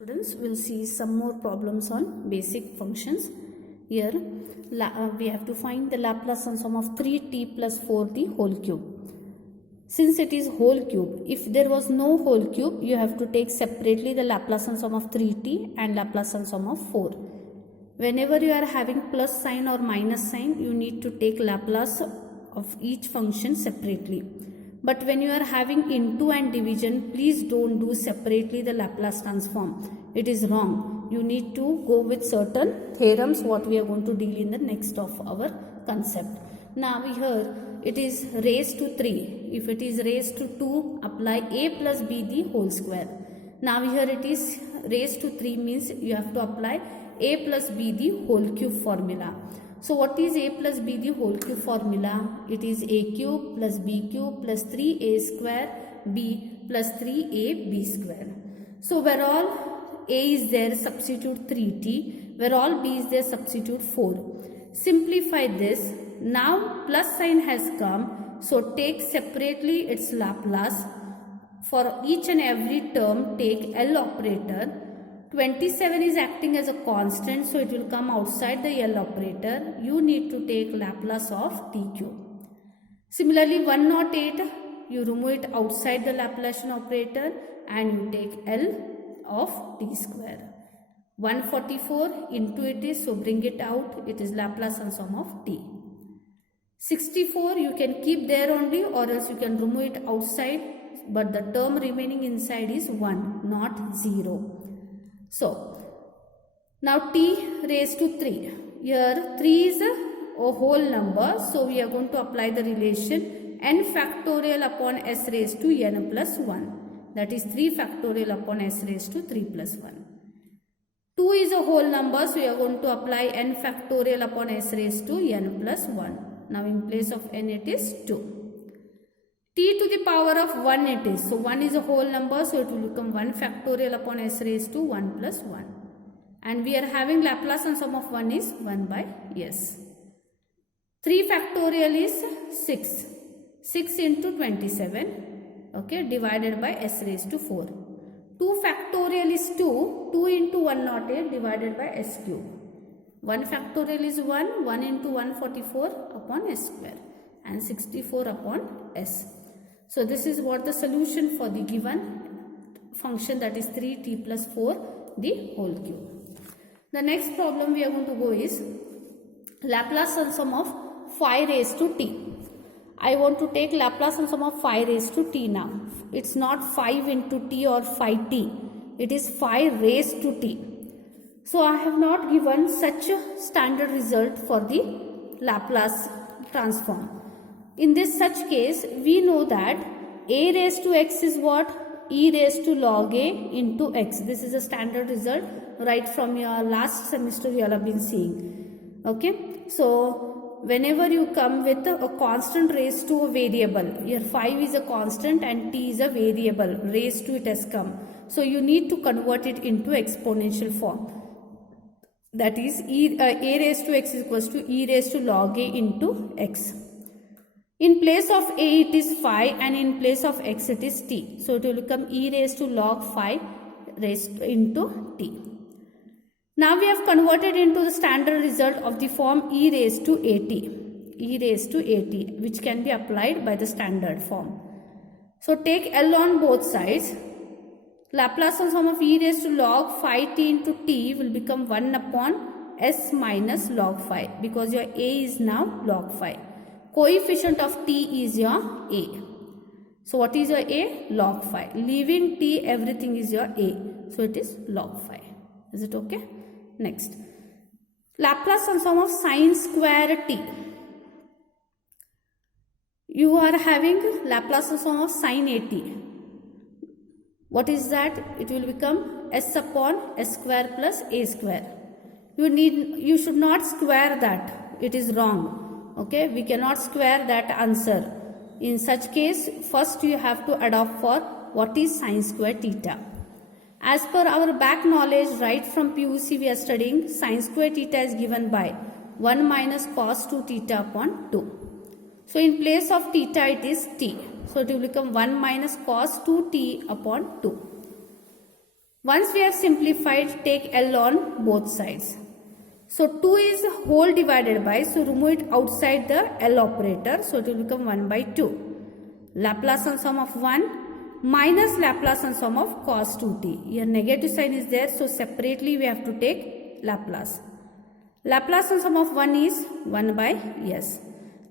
Students, will see some more problems on basic functions. Here we have to find the Laplace transform of 3t plus 4t whole cube. Since it is whole cube, if there was no whole cube, you have to take separately the Laplace transform of 3t and Laplace transform of 4. Whenever you are having plus sign or minus sign, you need to take Laplace of each function separately. But when you are having into and division, please don't do separately the Laplace transform. It is wrong. You need to go with certain theorems what we are going to deal in the next of our concept. Now here it is raised to 3. If it is raised to 2, apply a plus b the whole square. Now here it is raised to 3 means you have to apply a plus b the whole cube formula. So what is a plus b the whole cube formula? It is a cube plus b cube plus 3a square b plus 3ab square. So where all a is there, substitute 3t. Where all b is there, substitute 4. Simplify this. Now plus sign has come. So take separately its Laplace. For each and every term take L operator. 27 is acting as a constant, so it will come outside the L operator. You need to take Laplace of t cube. Similarly, 108, you remove it outside the Laplacian operator and you take L of t square. 144 into it is, so bring it out, it is Laplace transform of t. 64 you can keep there only, or else you can remove it outside, but the term remaining inside is 1, not 0. So, now t raised to 3. Here 3 is a whole number. So, we are going to apply the relation n factorial upon s raised to n plus 1. That is 3 factorial upon s raised to 3 plus 1. 2 is a whole number. So, we are going to apply n factorial upon s raised to n plus 1. Now, in place of n it is 2. T to the power of 1 it is. So 1 is a whole number, so it will become 1 factorial upon s raised to 1 plus 1. And we are having Laplace transform of 1 is 1 by s. 3 factorial is 6. 6 into 27, okay, divided by s raised to 4. 2 factorial is 2. 2 into 108 divided by s cube. 1 factorial is 1. 1 into 144 upon s square. And 64 upon s. So this is what the solution for the given function, that is 3t plus 4 the whole cube. The next problem we are going to go is Laplace transform of 5 raised to t. I want to take Laplace transform of 5 raised to t now. It's not 5 into t or 5t. It is 5 raised to t. So I have not given such a standard result for the Laplace transform. In this such case, we know that a raised to x is what? E raised to log a into x. This is a standard result right from your last semester you all have been seeing. Okay. So, whenever you come with a constant raised to a variable, here 5 is a constant and t is a variable, raised to it has come. So, you need to convert it into exponential form. That is, a raised to x is equals to e raised to log a into x. In place of a it is 5 and in place of x it is t. So it will become e raised to log 5 raised into t. Now we have converted into the standard result of the form e raised to at. E raised to at, which can be applied by the standard form. So take L on both sides. Laplace transform of e raised to log 5t into t will become 1 upon s minus log 5, because your a is now log 5. Coefficient of t is your a. So what is your a? Log 5. Leaving t, everything is your a. So it is log 5. Is it okay? Next. Laplace transform of sine square t. You are having Laplace transform of sine at. What is that? It will become s upon s square plus a square. You should not square that. It is wrong. Okay, we cannot square that answer. In such case, first you have to adopt for what is sine square theta. As per our back knowledge, right from PUC we are studying, sine square theta is given by 1 minus cos 2 theta upon 2. So in place of theta it is t. So it will become 1 minus cos 2t upon 2. Once we have simplified, take L on both sides. So 2 is whole divided by, so remove it outside the L operator, so it will become 1 by 2. Laplace transform of 1 minus Laplace transform of cos 2t. Here negative sign is there, so separately we have to take Laplace. Laplace transform of 1 is 1 by s.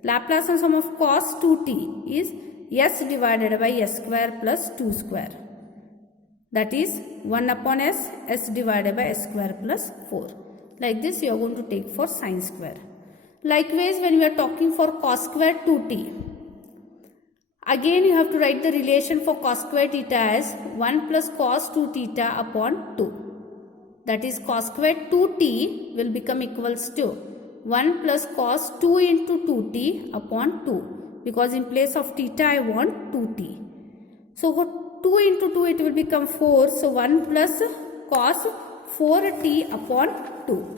Laplace transform of cos 2t is s divided by s square plus 2 square. That is 1 upon s, s divided by s square plus 4. Like this you are going to take for sine square. Likewise, when we are talking for cos square 2t, again you have to write the relation for cos square theta as 1 plus cos 2 theta upon 2. That is cos square 2t will become equals to 1 plus cos 2 into 2t upon 2. Because in place of theta I want 2t. So for 2 into 2 it will become 4. So 1 plus cos 4t upon 2.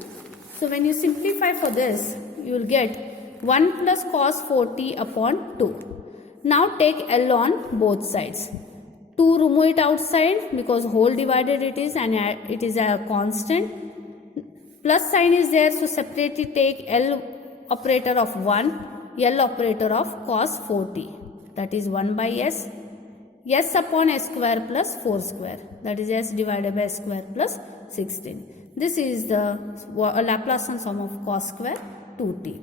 So when you simplify for this, you will get 1 plus cos 4t upon 2. Now take L on both sides. 2 remove it outside because whole divided it is and it is a constant. Plus sign is there, so separately take L operator of 1, L operator of cos 4t. That is 1 by s. S upon s square plus 4 square. That is s divided by s square plus 16. This is the Laplace transform of cos square 2t.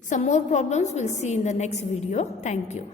Some more problems we'll see in the next video. Thank you.